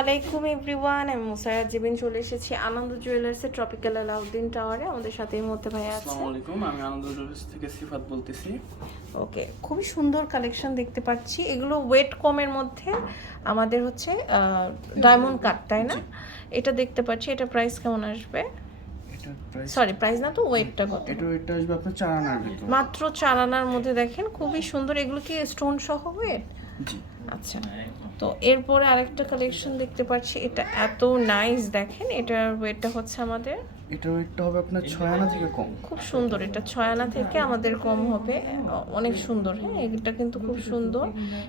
আলাইকুম এভরিওয়ান। আমি মুসারাত জিবিন চলে এসেছি আনন্দ জুয়েলার্সের ট্রপিক্যাল আলাউদ্দিন টাওয়ারে আমাদের সাথে এই মুহূর্তে ভাই আছে। আসসালামু আলাইকুম আমি আনন্দ জুয়েলার্স থেকে সিফাত বলতেছি। ওকে খুবই সুন্দর কালেকশন দেখতে পাচ্ছি। এগুলো ওয়েট কমের মধ্যে আমাদের হচ্ছে ডায়মন্ড কাট তাই না? এটা দেখতে পাচ্ছি। এটা প্রাইস কেমন আসবে? সরি প্রাইস না তো ওয়েটটা কত? এটা এটা আসবে আপনার চার আনার মাত্র চার আনার মধ্যে দেখেন খুবই সুন্দর। এগুলো কি স্টোন সহ ওয়েট জি। আচ্ছা। তো এরপরে আরেকটা কালেকশন দেখতে পাচ্ছি এটা এত নাইস দেখেন এটার ওয়েটটা হচ্ছে আমাদের? এটা ওয়েটটা হবে আপনার ছয় আনা থেকে কম। খুব সুন্দর এটা ছয় আনা থেকে আমাদের কম হবে অনেক সুন্দর হ্যাঁ এটা কিন্তু খুব সুন্দর।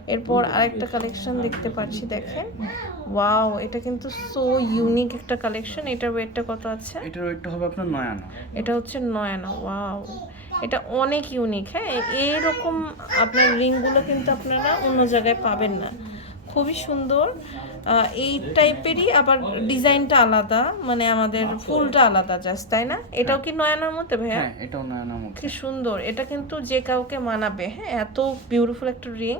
এরপর আরেকটা কালেকশন দেখতে পাচ্ছি দেখেন। ওয়াও এটা কিন্তু সো ইউনিক একটা কালেকশন এটার ওয়েটটা কত আছে? এটার ওয়েটটা হবে আপনার নয় আনা। এটা হচ্ছে নয় আনা ওয়াও এটা অনেক ইউনিক হ্যাঁ? এইরকম আপনার রিংগুলো কিন্তু আপনারা অন্য জায়গায় পাবেন না। খুবই সুন্দর। এই টাইপেরই আবার ডিজাইনটা আলাদা মানে আমাদের ফুলটা আলাদা জাস্ট তাই না? এটাও কি নয়ানার মধ্যে ভাইয়া? হ্যাঁ এটাও নয় আনার মধ্যে। কি সুন্দর। এটা কিন্তু যে কাউকে মানাবে হ্যাঁ? এত বিউটিফুল একটা রিং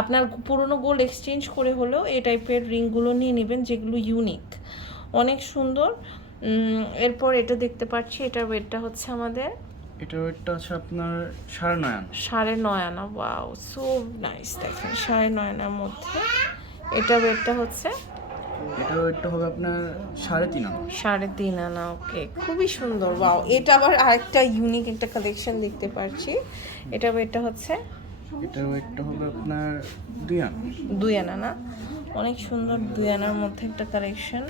আপনার পুরনো গোল্ড এক্সচেঞ্জ করে হলেও এই টাইপের রিংগুলো নিয়ে নেবেন যেগুলো ইউনিক অনেক সুন্দর। এরপর এটা দেখতে পাচ্ছি এটার ওয়েটটা হচ্ছে আমাদের এটার ওয়েটটা আছে আপনার সাড়ে নয় আনা। সাড়ে নয় আনা ওয়াও সো নাইস দেখেন সাড়ে নয় আনার মধ্যে। এটা ওয়েটটা হচ্ছে? এটার ওয়েটটা হবে আপনার সাড়ে তিন আনা। সাড়ে তিন আনা ওকে খুবই সুন্দর ওয়াও এটা আবার আরেকটা ইউনিক একটা কালেকশন দেখতে পাচ্ছি এটা ওয়েটটা হচ্ছে? এটার ওয়েটটা হবে আপনার দুই আনা। দুই আনা না? অনেক সুন্দর দুই আনার মধ্যে একটা কালেকশন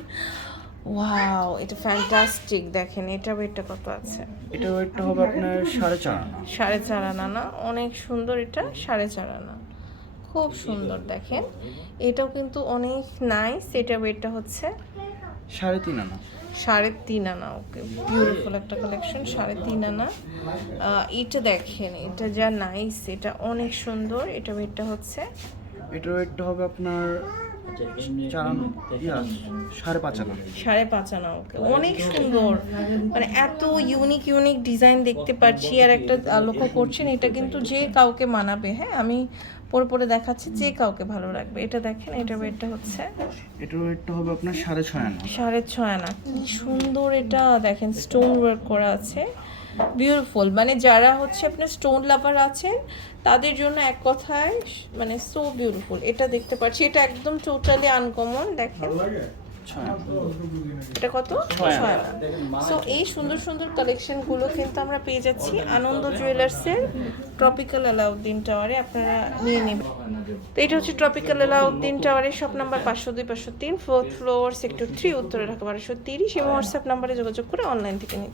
ওয়াও এটা ফ্যান্টাস্টিক দেখেন এটা ওয়েটটা কত আছে? এটার ওয়েটটা হবে আপনার সাড়ে চার আনা। সাড়ে চার আনা না? অনেক সুন্দর এটা সাড়ে চার আনা। খুব সুন্দর দেখেন। এটাও কিন্তু অনেক নাইস এটা ওয়েটটা হচ্ছে সাড়ে তিন আনা। সাড়ে তিন আনা ওকে বিউটিফুল একটা কালেকশন সাড়ে তিন আনা। এটা দেখেন এটা যা নাইস এটা অনেক সুন্দর এটা ওয়েটটা হচ্ছে এটার ওয়েটটা হবে আপনার সাড়ে পাঁচ আনা সাড়ে পাঁচ আনা ওকে অনেক সুন্দর। মানে এত ইউনিক ইউনিক ডিজাইন দেখতে পাচ্ছি আর একটা লক্ষ্য করছেন এটা কিন্তু যে কাউকে মানাবে হ্যাঁ? আমি পরে পরে দেখাচ্ছি যে কাউকে ভালো লাগবে। এটা দেখেন এটা ওয়েটটা হচ্ছে এটার ওয়েটটা হবে আপনার সাড়ে ছয় আনা। সাড়ে ছয় আনা। কি সুন্দর এটা দেখেন স্টোন ওয়ার্ক করা আছে। বিউটিফুল মানে যারা হচ্ছে আপনার স্টোন লাভার আছেন তাদের জন্য এক কথায় মানে সো বিউটিফুল এটা দেখতে পাচ্ছি। এটা একদম টোটালি আনকমন দেখেন। এটা কত? ছয় সো এই সুন্দর সুন্দর কালেকশনগুলো কিন্তু আমরা পেয়ে যাচ্ছি আনন্দ জুয়েলার্সের ট্রপিক্যাল আলাউদ্দিন টাওয়ারে আপনারা নিয়ে নেবেন। তো এটা হচ্ছে ট্রপিক্যাল আলাউদ্দিন টাওয়ারের শপ নাম্বার পাঁচশো দুই পাঁচশো তিন ফোর্থ ফ্লোর সেক্টর থ্রি উত্তরে ঢাকা বারোশো তিরিশ এবং হোয়াটসঅ্যাপ নাম্বারে যোগাযোগ করে অনলাইন থেকে নিন